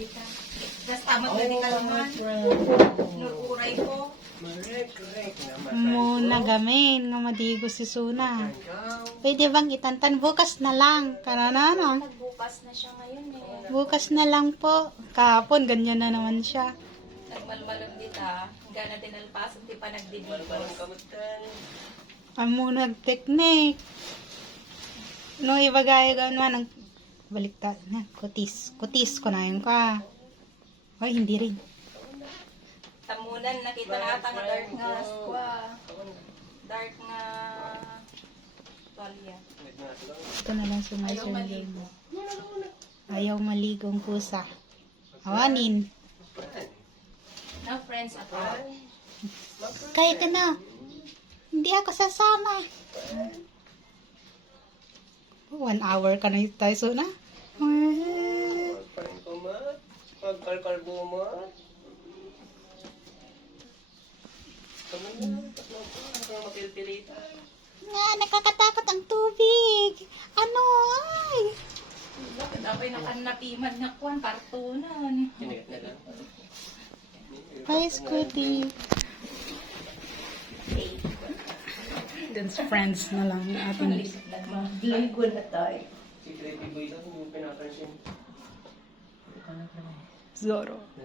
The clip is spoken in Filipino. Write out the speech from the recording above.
dita. Tapos tamat medical man. Nururay ko. Correct naman. Muna gamin nga madigo si Suna. Pwede bang itantan bukas na lang? Kanana. Nagbukas na siya ngayon eh. Bukas na lang po. Kahapon ganyan na naman siya. Nagmalmalong dita. Gana din alpasan, di pa nagdidibos. Kamutan. Amo nag-technique. No, ibagay ko naman ang baliktad na. Kutis. Kutis ko na yun ka. Ay, hindi rin. Tamunan, nakita na nga dark nga squwa. Dark nga tuwalya. Ito na lang sumasunod mo. Ayaw maligong pusa. Awanin. No friends at all. Kahit ano, hindi ako sasama. 1 hour ka na tayo, Suna. Parin ko ma. Pagkalkalbo mo. Kamu na. Tatlo ko. Mapilpilita. Nga, nakakatakot ang tubig. Ano, ay. Bakit apay nakanapiman nga kuwan, partunan. Kinigat na lang. Hi, Scooty. Dance friends na lang yung ating Ligo na tayo. Si Creepy Boy daw, hindi mo pinapansin. Zoro.